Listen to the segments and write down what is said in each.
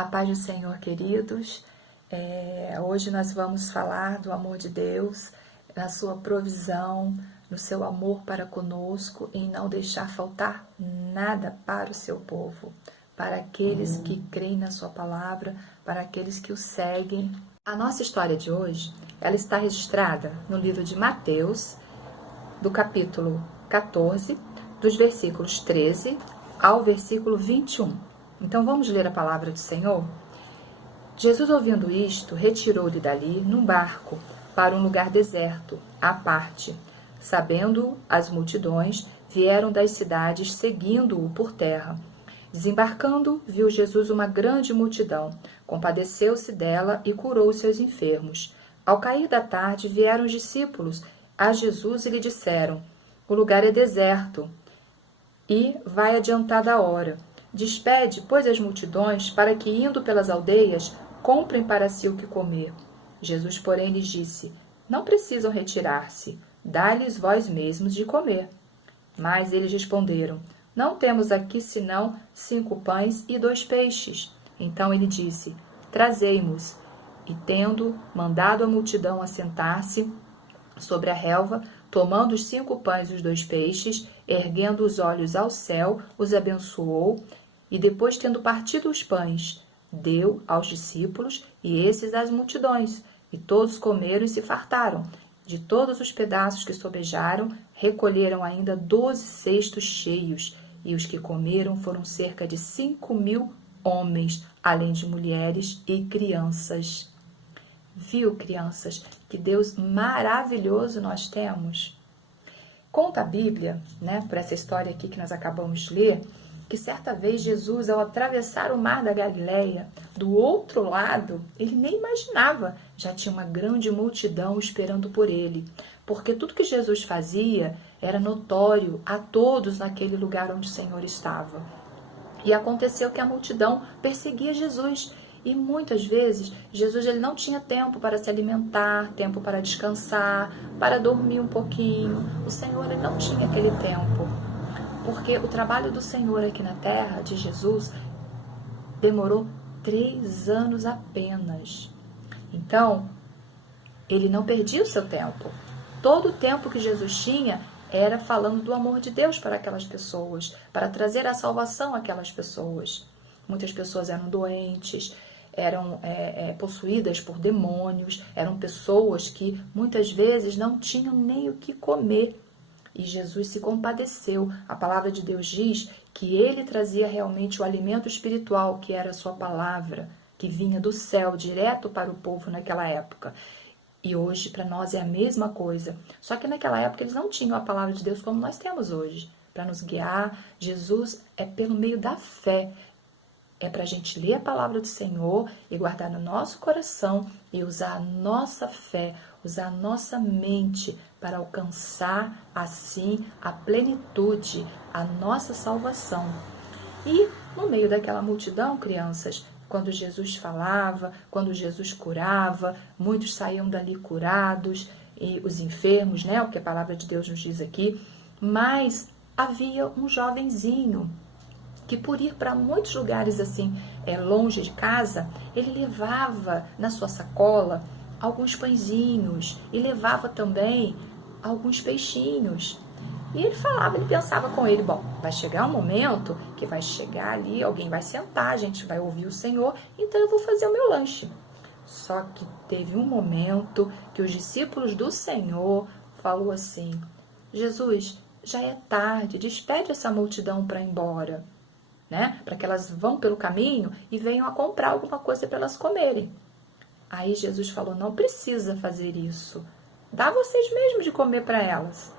A paz do Senhor, queridos. Hoje nós vamos falar do amor de Deus, na sua provisão, no seu amor para conosco, em não deixar faltar nada para o seu povo, para aqueles que creem na sua palavra, para aqueles que o seguem. A nossa história de hoje, ela está registrada no livro de Mateus, do capítulo 14, dos versículos 13 ao versículo 21. Então vamos ler a palavra do Senhor? Jesus, ouvindo isto, retirou-lhe dali num barco para um lugar deserto, à parte. Sabendo as multidões, vieram das cidades seguindo-o por terra. Desembarcando, viu Jesus uma grande multidão, compadeceu-se dela e curou os seus enfermos. Ao cair da tarde, vieram os discípulos a Jesus e lhe disseram: o lugar é deserto e vai adiantada a hora. Despede, pois, as multidões, para que, indo pelas aldeias, comprem para si o que comer. Jesus, porém, lhes disse: não precisam retirar-se, dai-lhes vós mesmos de comer. Mas eles responderam: não temos aqui senão 5 pães e 2 peixes. Então ele disse: trazei-mos. E tendo mandado a multidão assentar-se sobre a relva, tomando os 5 pães e os 2 peixes, erguendo os olhos ao céu, os abençoou, e depois, tendo partido os pães, deu aos discípulos e esses às multidões. E todos comeram e se fartaram. De todos os pedaços que sobejaram, recolheram ainda 12 cestos cheios. E os que comeram foram cerca de 5.000 homens, além de mulheres e crianças. Viu, crianças, que Deus maravilhoso nós temos? Conta a Bíblia, por essa história aqui que nós acabamos de ler, que certa vez Jesus, ao atravessar o mar da Galileia, do outro lado, ele nem imaginava, já tinha uma grande multidão esperando por ele, porque tudo que Jesus fazia era notório a todos naquele lugar onde o Senhor estava. E aconteceu que a multidão perseguia Jesus, e muitas vezes Jesus ele não tinha tempo para se alimentar, tempo para descansar, para dormir um pouquinho. O Senhor ele não tinha aquele tempo, porque o trabalho do Senhor aqui na terra, de Jesus, demorou 3 anos apenas. Então, ele não perdia o seu tempo. Todo o tempo que Jesus tinha era falando do amor de Deus para aquelas pessoas, para trazer a salvação àquelas pessoas. Muitas pessoas eram doentes, eram possuídas por demônios, eram pessoas que muitas vezes não tinham nem o que comer. E Jesus se compadeceu. A palavra de Deus diz que ele trazia realmente o alimento espiritual, que era a sua palavra, que vinha do céu direto para o povo naquela época. E hoje para nós é a mesma coisa. Só que naquela época eles não tinham a palavra de Deus como nós temos hoje, para nos guiar. Jesus é pelo meio da fé. É para a gente ler a palavra do Senhor e guardar no nosso coração e usar a nossa fé, usar a nossa mente para alcançar, assim, a plenitude, a nossa salvação. E no meio daquela multidão, crianças, quando Jesus falava, quando Jesus curava, muitos saíam dali curados, e os enfermos, o que a palavra de Deus nos diz aqui, mas havia um jovenzinho que por ir para muitos lugares assim, longe de casa, ele levava na sua sacola alguns pãezinhos e levava também alguns peixinhos. E ele falava, ele pensava com ele, bom, vai chegar um momento que vai chegar ali, alguém vai sentar, a gente vai ouvir o Senhor, então eu vou fazer o meu lanche. Só que teve um momento que os discípulos do Senhor falou assim: Jesus, já é tarde, despede essa multidão para ir embora. Para que elas vão pelo caminho e venham a comprar alguma coisa para elas comerem. Aí Jesus falou: não precisa fazer isso. Dá vocês mesmos de comer para elas.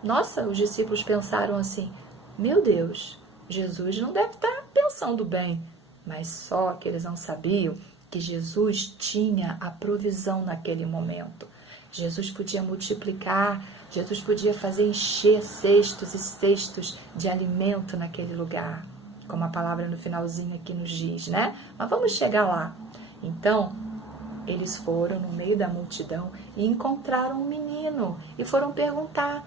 Nossa, os discípulos pensaram assim: meu Deus, Jesus não deve estar pensando bem. Mas só que eles não sabiam que Jesus tinha a provisão naquele momento. Jesus podia multiplicar, Jesus podia fazer encher cestos e cestos de alimento naquele lugar, como a palavra no finalzinho aqui nos diz, Mas vamos chegar lá. Então, eles foram no meio da multidão e encontraram um menino e foram perguntar: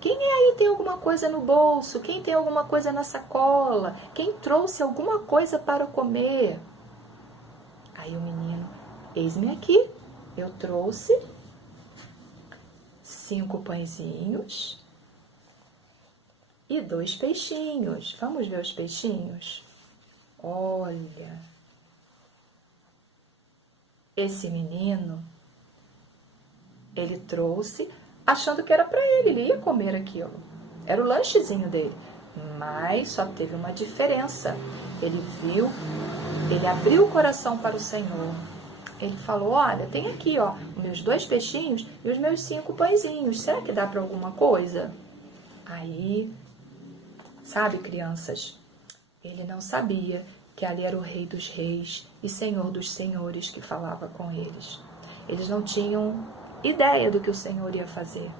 quem aí tem alguma coisa no bolso? Quem tem alguma coisa na sacola? Quem trouxe alguma coisa para comer? Aí o menino, eis-me aqui, eu trouxe 5 pãezinhos e 2 peixinhos. Vamos ver os peixinhos? Olha, esse menino, ele trouxe achando que era para ele, ele ia comer aquilo. Era o lanchezinho dele. Mas só teve uma diferença. Ele viu, ele abriu o coração para o Senhor. Ele falou, olha, tem aqui, ó, os meus 2 peixinhos e os meus 5 pãezinhos. Será que dá para alguma coisa? Aí, sabe, crianças, ele não sabia que ali era o Rei dos Reis e Senhor dos Senhores que falava com eles. Eles não tinham ideia do que o Senhor ia fazer.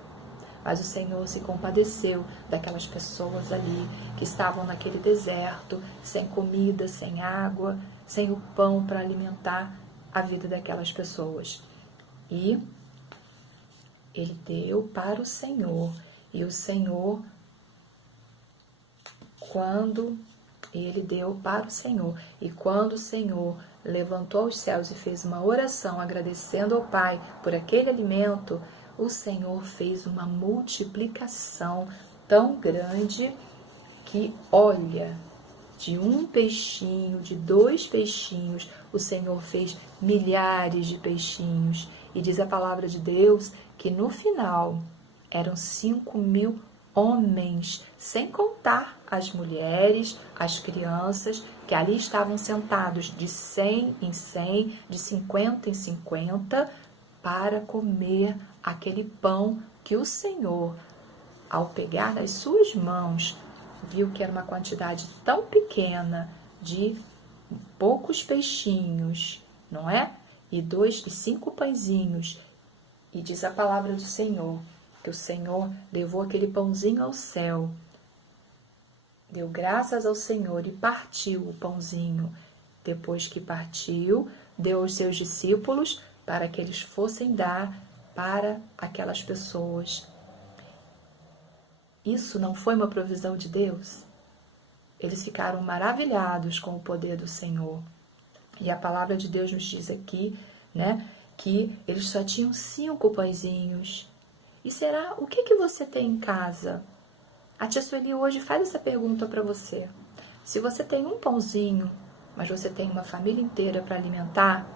Mas o Senhor se compadeceu daquelas pessoas ali que estavam naquele deserto, sem comida, sem água, sem o pão para alimentar a vida daquelas pessoas. E ele deu para o Senhor. E o Senhor, quando ele deu para o Senhor, e quando o Senhor levantou os céus e fez uma oração agradecendo ao Pai por aquele alimento, o Senhor fez uma multiplicação tão grande que, olha, de 1 peixinho, de 2 peixinhos, o Senhor fez milhares de peixinhos. E diz a palavra de Deus que no final eram 5.000 homens, sem contar as mulheres, as crianças, que ali estavam sentados de 100 em 100, de 50 em 50, para comer aquele pão que o Senhor, ao pegar nas suas mãos, viu que era uma quantidade tão pequena de poucos peixinhos, não é? E 5 pãezinhos. E diz a palavra do Senhor, que o Senhor levou aquele pãozinho ao céu, deu graças ao Senhor e partiu o pãozinho. Depois que partiu, deu aos seus discípulos para que eles fossem dar para aquelas pessoas. Isso não foi uma provisão de Deus? Eles ficaram maravilhados com o poder do Senhor. E a palavra de Deus nos diz aqui, né, que eles só tinham 5 pãezinhos. E será, o que você tem em casa? A tia Sueli hoje faz essa pergunta para você. Se você tem um pãozinho, mas você tem uma família inteira para alimentar,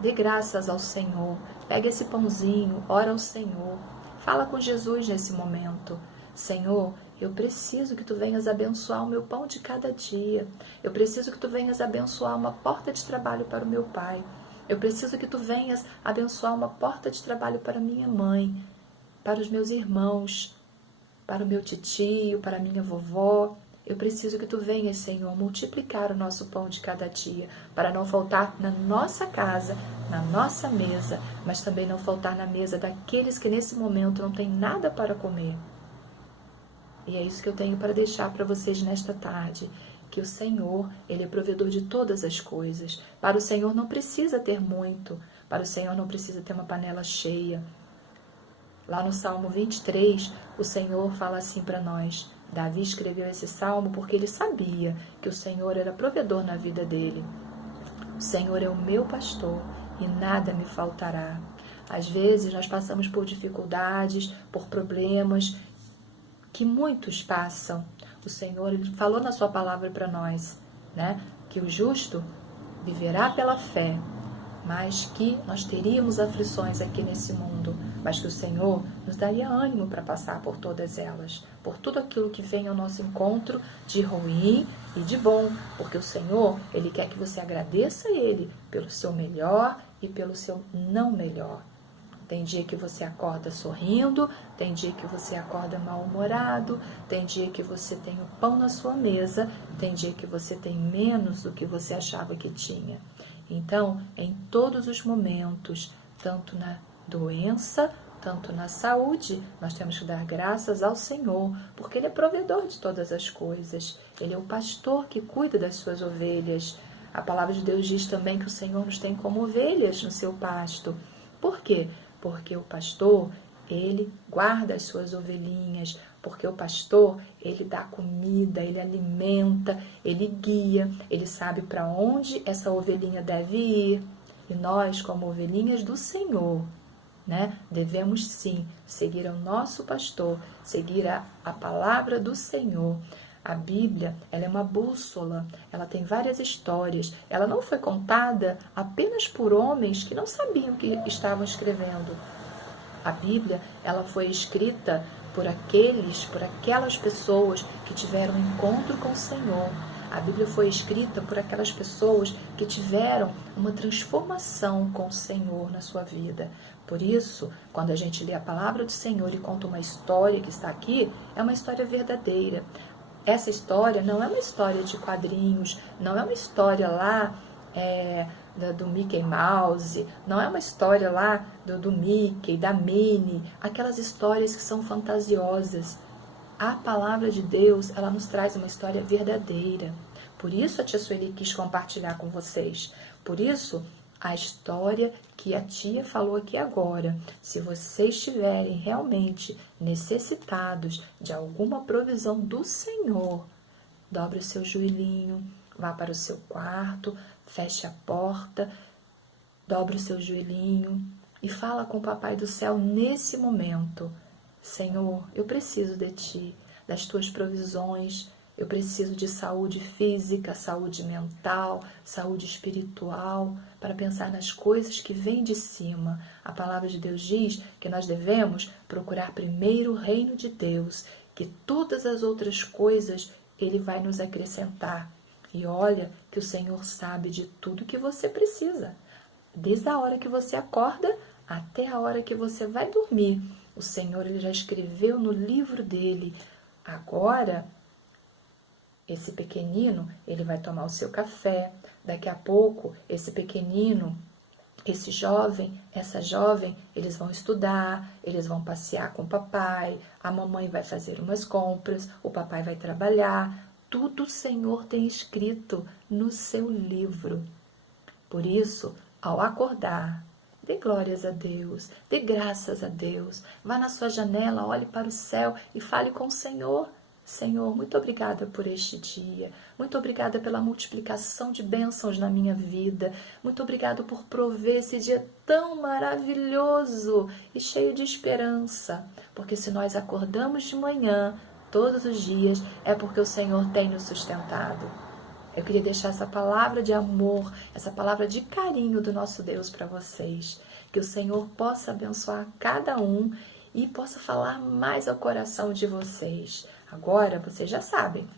dê graças ao Senhor. Pega esse pãozinho, ora ao Senhor. Fala com Jesus nesse momento. Senhor, eu preciso que tu venhas abençoar o meu pão de cada dia. Eu preciso que tu venhas abençoar uma porta de trabalho para o meu pai. Eu preciso que tu venhas abençoar uma porta de trabalho para minha mãe, para os meus irmãos, para o meu titio, para a minha vovó. Eu preciso que tu venhas, Senhor, multiplicar o nosso pão de cada dia, para não faltar na nossa casa, na nossa mesa, mas também não faltar na mesa daqueles que nesse momento não têm nada para comer. E é isso que eu tenho para deixar para vocês nesta tarde, que o Senhor, Ele é provedor de todas as coisas. Para o Senhor não precisa ter muito, para o Senhor não precisa ter uma panela cheia. Lá no Salmo 23, o Senhor fala assim para nós. Davi escreveu esse salmo porque ele sabia que o Senhor era provedor na vida dele. O Senhor é o meu pastor e nada me faltará. Às vezes nós passamos por dificuldades, por problemas que muitos passam. O Senhor, Ele falou na sua palavra para nós, né? Que o justo viverá pela fé, mas que nós teríamos aflições aqui nesse mundo, mas que o Senhor nos daria ânimo para passar por todas elas, por tudo aquilo que vem ao nosso encontro de ruim e de bom, porque o Senhor, Ele quer que você agradeça a Ele pelo seu melhor e pelo seu não melhor. Tem dia que você acorda sorrindo, tem dia que você acorda mal-humorado, tem dia que você tem o pão na sua mesa, tem dia que você tem menos do que você achava que tinha. Então, em todos os momentos, tanto na doença, tanto na saúde, nós temos que dar graças ao Senhor, porque Ele é provedor de todas as coisas. Ele é o pastor que cuida das suas ovelhas. A palavra de Deus diz também que o Senhor nos tem como ovelhas no seu pasto. Por quê? Porque o pastor, ele guarda as suas ovelhinhas, porque o pastor, ele dá comida, ele alimenta, ele guia, ele sabe para onde essa ovelhinha deve ir. E nós, como ovelhinhas do Senhor, né, devemos sim seguir o nosso pastor, seguir a palavra do Senhor. A Bíblia, ela é uma bússola, ela tem várias histórias. Ela não foi contada apenas por homens que não sabiam o que estavam escrevendo. A Bíblia, ela foi escrita por aquelas pessoas que tiveram um encontro com o Senhor. A Bíblia foi escrita por aquelas pessoas que tiveram uma transformação com o Senhor na sua vida. Por isso, quando a gente lê a palavra do Senhor e conta uma história que está aqui, é uma história verdadeira. Essa história não é uma história de quadrinhos, não é uma história lá do Mickey Mouse, não é uma história lá do Mickey, da Minnie, aquelas histórias que são fantasiosas. A palavra de Deus, ela nos traz uma história verdadeira. Por isso a tia Sueli quis compartilhar com vocês. Por isso, a história que a tia falou aqui agora. Se vocês estiverem realmente necessitados de alguma provisão do Senhor, dobre o seu joelhinho, vá para o seu quarto, feche a porta, dobre o seu joelhinho e fala com o Papai do Céu nesse momento. Senhor, eu preciso de Ti, das Tuas provisões. Eu preciso de saúde física, saúde mental, saúde espiritual, para pensar nas coisas que vêm de cima. A palavra de Deus diz que nós devemos procurar primeiro o reino de Deus, que todas as outras coisas Ele vai nos acrescentar. E olha que o Senhor sabe de tudo que você precisa. Desde a hora que você acorda até a hora que você vai dormir. O Senhor, Ele já escreveu no livro dele. Agora, esse pequenino, ele vai tomar o seu café. Daqui a pouco, esse pequenino, esse jovem, essa jovem, eles vão estudar, eles vão passear com o papai, a mamãe vai fazer umas compras, o papai vai trabalhar. Tudo o Senhor tem escrito no seu livro. Por isso, ao acordar, dê glórias a Deus, dê graças a Deus. Vá na sua janela, olhe para o céu e fale com o Senhor. Senhor, muito obrigada por este dia. Muito obrigada pela multiplicação de bênçãos na minha vida. Muito obrigada por prover esse dia tão maravilhoso e cheio de esperança. Porque se nós acordamos de manhã, todos os dias, é porque o Senhor tem nos sustentado. Eu queria deixar essa palavra de amor, essa palavra de carinho do nosso Deus para vocês. Que o Senhor possa abençoar cada um e possa falar mais ao coração de vocês. Agora, vocês já sabem,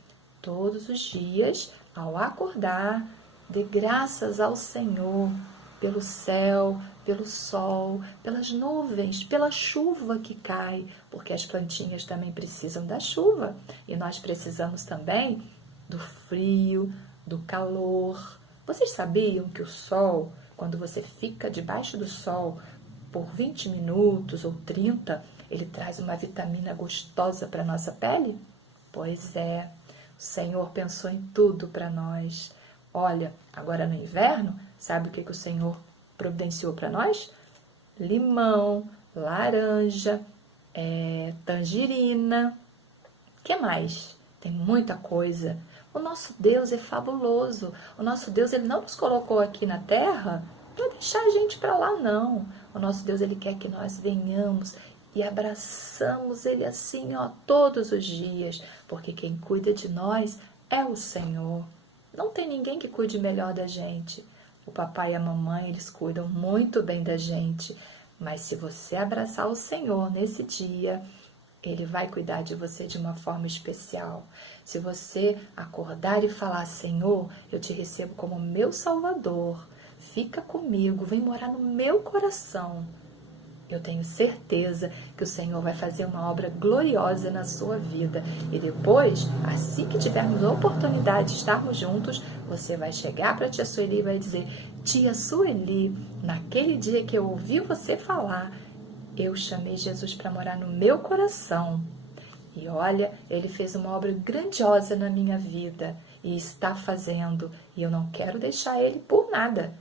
todos os dias, ao acordar, dê graças ao Senhor pelo céu, pelo sol, pelas nuvens, pela chuva que cai, porque as plantinhas também precisam da chuva e nós precisamos também do frio, do calor. Vocês sabiam que o sol, quando você fica debaixo do sol por 20 minutos ou 30, ele traz uma vitamina gostosa para a nossa pele? Pois é, o Senhor pensou em tudo para nós. Olha, agora no inverno, sabe o que o Senhor providenciou para nós? Limão, laranja, tangerina. O que mais? Tem muita coisa. O nosso Deus é fabuloso. O nosso Deus, Ele não nos colocou aqui na terra para deixar a gente para lá, não. O nosso Deus, Ele quer que nós venhamos e abraçamos Ele assim, ó, todos os dias. Porque quem cuida de nós é o Senhor. Não tem ninguém que cuide melhor da gente. O papai e a mamãe, eles cuidam muito bem da gente. Mas se você abraçar o Senhor nesse dia, Ele vai cuidar de você de uma forma especial. Se você acordar e falar, Senhor, eu te recebo como meu Salvador, fica comigo, vem morar no meu coração, eu tenho certeza que o Senhor vai fazer uma obra gloriosa na sua vida. E depois, assim que tivermos a oportunidade de estarmos juntos, você vai chegar para a tia Sueli e vai dizer, tia Sueli, naquele dia que eu ouvi você falar, eu chamei Jesus para morar no meu coração. E olha, Ele fez uma obra grandiosa na minha vida e está fazendo. E eu não quero deixar Ele por nada.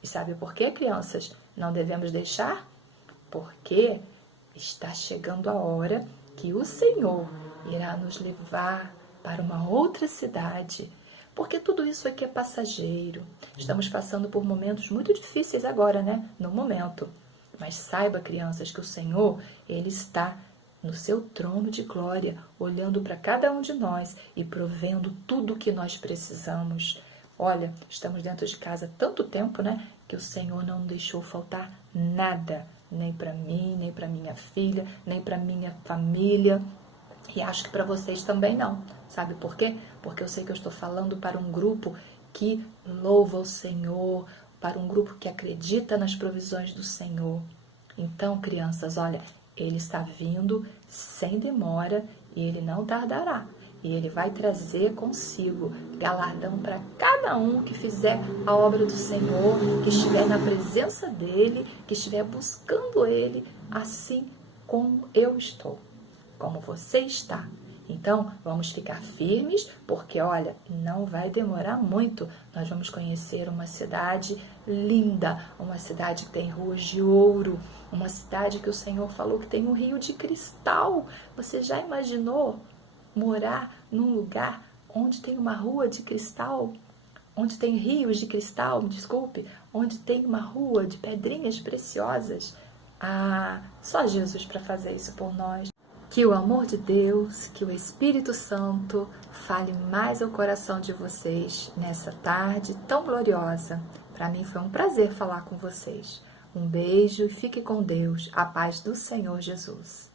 E sabe por quê, crianças? Não devemos deixar? Porque está chegando a hora que o Senhor irá nos levar para uma outra cidade, Porque tudo isso aqui é passageiro. Estamos passando por momentos muito difíceis agora, né? No momento. Mas saiba, crianças, que o Senhor, Ele está no seu trono de glória, olhando para cada um de nós e provendo tudo o que nós precisamos. Olha, estamos dentro de casa há tanto tempo, né? Que o Senhor não deixou faltar nada, nem para mim, nem para minha filha, nem para minha família. E acho que para vocês também não. Sabe por quê? Porque eu sei que eu estou falando para um grupo que louva o Senhor, para um grupo que acredita nas provisões do Senhor. Então, crianças, olha, Ele está vindo sem demora e Ele não tardará. E Ele vai trazer consigo galardão para cada um que fizer a obra do Senhor, que estiver na presença dEle, que estiver buscando Ele, assim como eu estou, como você está. Então, vamos ficar firmes, porque, olha, não vai demorar muito. Nós vamos conhecer uma cidade linda, uma cidade que tem ruas de ouro, uma cidade que o Senhor falou que tem um rio de cristal. Você já imaginou morar num lugar onde tem uma rua de cristal? Onde tem rios de cristal, desculpe, onde tem uma rua de pedrinhas preciosas? Ah, só Jesus para fazer isso por nós. Que o amor de Deus, que o Espírito Santo fale mais ao coração de vocês nessa tarde tão gloriosa. Para mim foi um prazer falar com vocês. Um beijo e fique com Deus. A paz do Senhor Jesus.